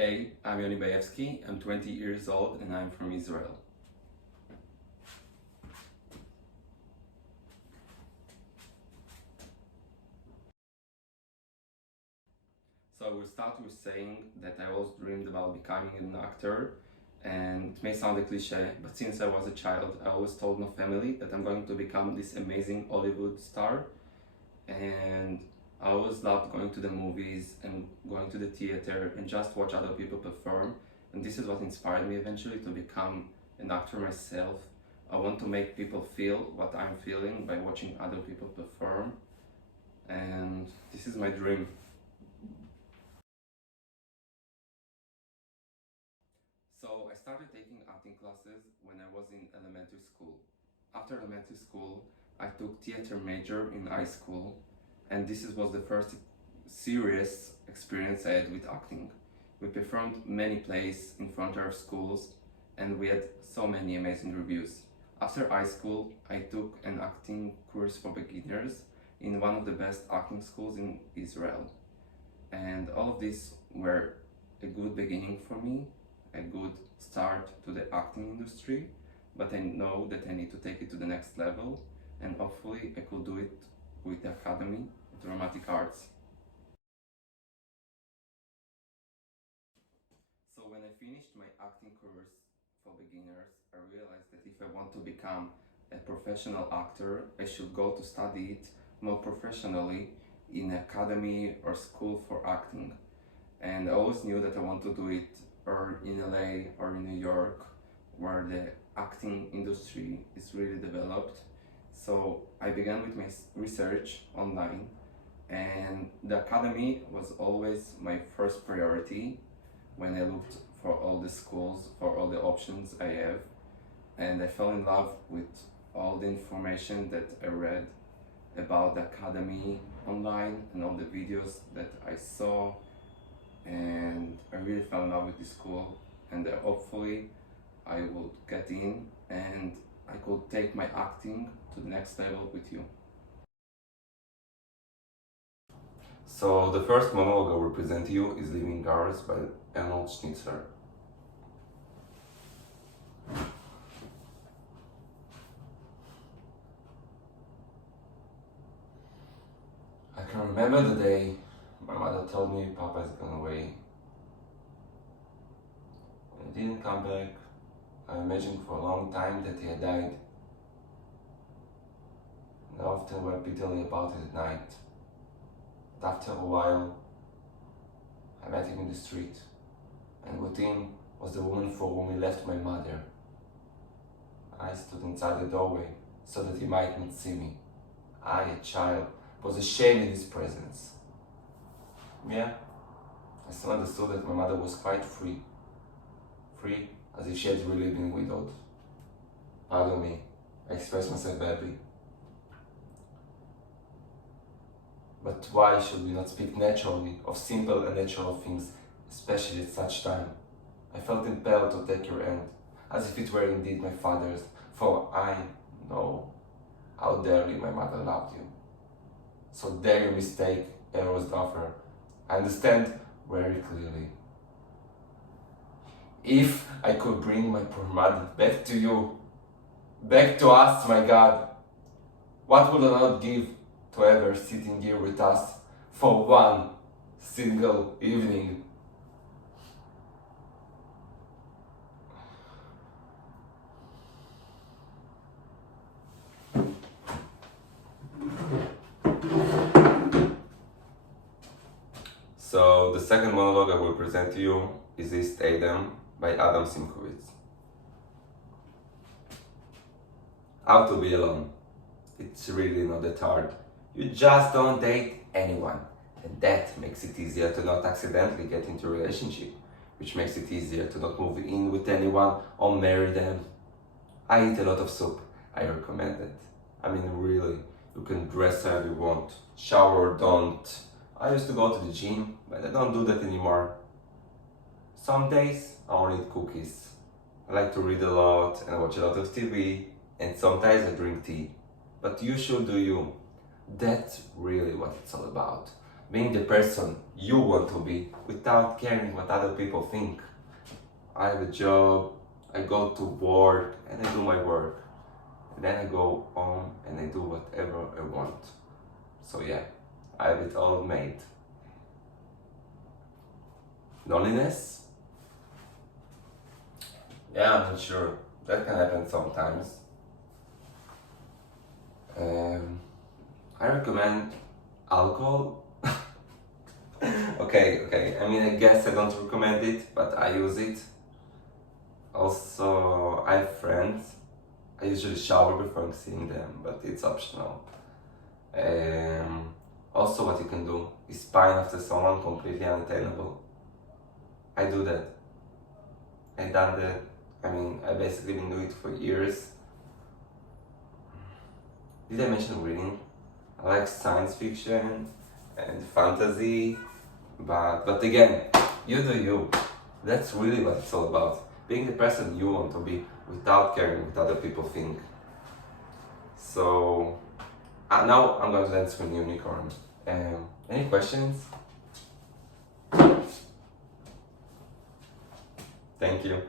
Hey, I'm Yoni Bayevsky, I'm 20 years old and I'm from Israel. So we'll start with saying that I always dreamed about becoming an actor, and it may sound a cliche, but since I was a child I always told my family that I'm going to become this amazing Hollywood star, and I always loved going to the movies and going to the theater and just watch other people perform, and this is what inspired me eventually to become an actor myself. I want to make people feel what I'm feeling by watching other people perform, and this is my dream. So I started taking acting classes when I was in elementary school. After elementary school, I took theater major in high school, and was the first serious experience I had with acting. We performed many plays in front of our schools, and we had so many amazing reviews. After high school, I took an acting course for beginners in one of the best acting schools in Israel. And all of these were a good beginning for me, a good start to the acting industry, but I know that I need to take it to the next level, and hopefully I could do it with the Academy of Dramatic Arts. So when I finished my acting course for beginners, I realized that if I want to become a professional actor, I should go to study it more professionally in an academy or school for acting. And I always knew that I want to do it or in LA or in New York, where the acting industry is really developed. So I began with my research online, and the academy was always my first priority when I looked for all the schools, for all the options I have. And I fell in love with all the information that I read about the academy online and all the videos that I saw, and I really fell in love with this school, and hopefully I will get in and I could take my acting to the next level with you. So the first monologue I will present to you is Living Hours by Arnold Schnitzer. I can remember the day my mother told me Papa has gone away. When he didn't come back, I imagined for a long time that he had died. And I often wept bitterly about it at night. But after a while, I met him in the street, and with him was the woman for whom he left my mother. I stood inside the doorway so that he mightn't see me. I, a child, was ashamed in his presence. Yeah, I still understood that my mother was quite free. Free as if she had really been widowed. Pardon me, I expressed myself badly. But why should we not speak naturally of simple and natural things, especially at such time? I felt impelled to take your hand, as if it were indeed my father's, for I know how dearly my mother loved you. So dare you mistake Eros' offer. I understand very clearly. If I could bring my poor mother back to you, back to us, my God, what would I not give to have her sitting here with us for one single evening? So the second monologue I will present to you is East Adam by Adam Simkowitz. How to be alone. It's really not that hard. You just don't date anyone, and that makes it easier to not accidentally get into a relationship, which makes it easier to not move in with anyone or marry them. I eat a lot of soup. I recommend it. I mean, really, you can dress however you want, shower or don't. I used to go to the gym, but I don't do that anymore. Some days I only eat cookies. I like to read a lot and watch a lot of TV, and sometimes I drink tea. But you should do you. That's really what it's all about. being the person you want to be without caring what other people think. I have a job, I go to work and I do my work. And then I go home and I do whatever I want. So yeah, I have it all made. Loneliness? Yeah, I'm not sure. That can happen sometimes. I recommend alcohol. Okay. I mean, I guess I don't recommend it, but I use it. Also, I have friends. I usually shower before seeing them, but it's optional. Also, what you can do is pine after someone completely unattainable. I do that. I done that. I mean, I basically been doing it for years. Did I mention reading? I like science fiction and fantasy, but again, you do you. That's really what it's all about. Being the person you want to be without caring what other people think. So now I'm going to dance with unicorn. Any questions? Thank you.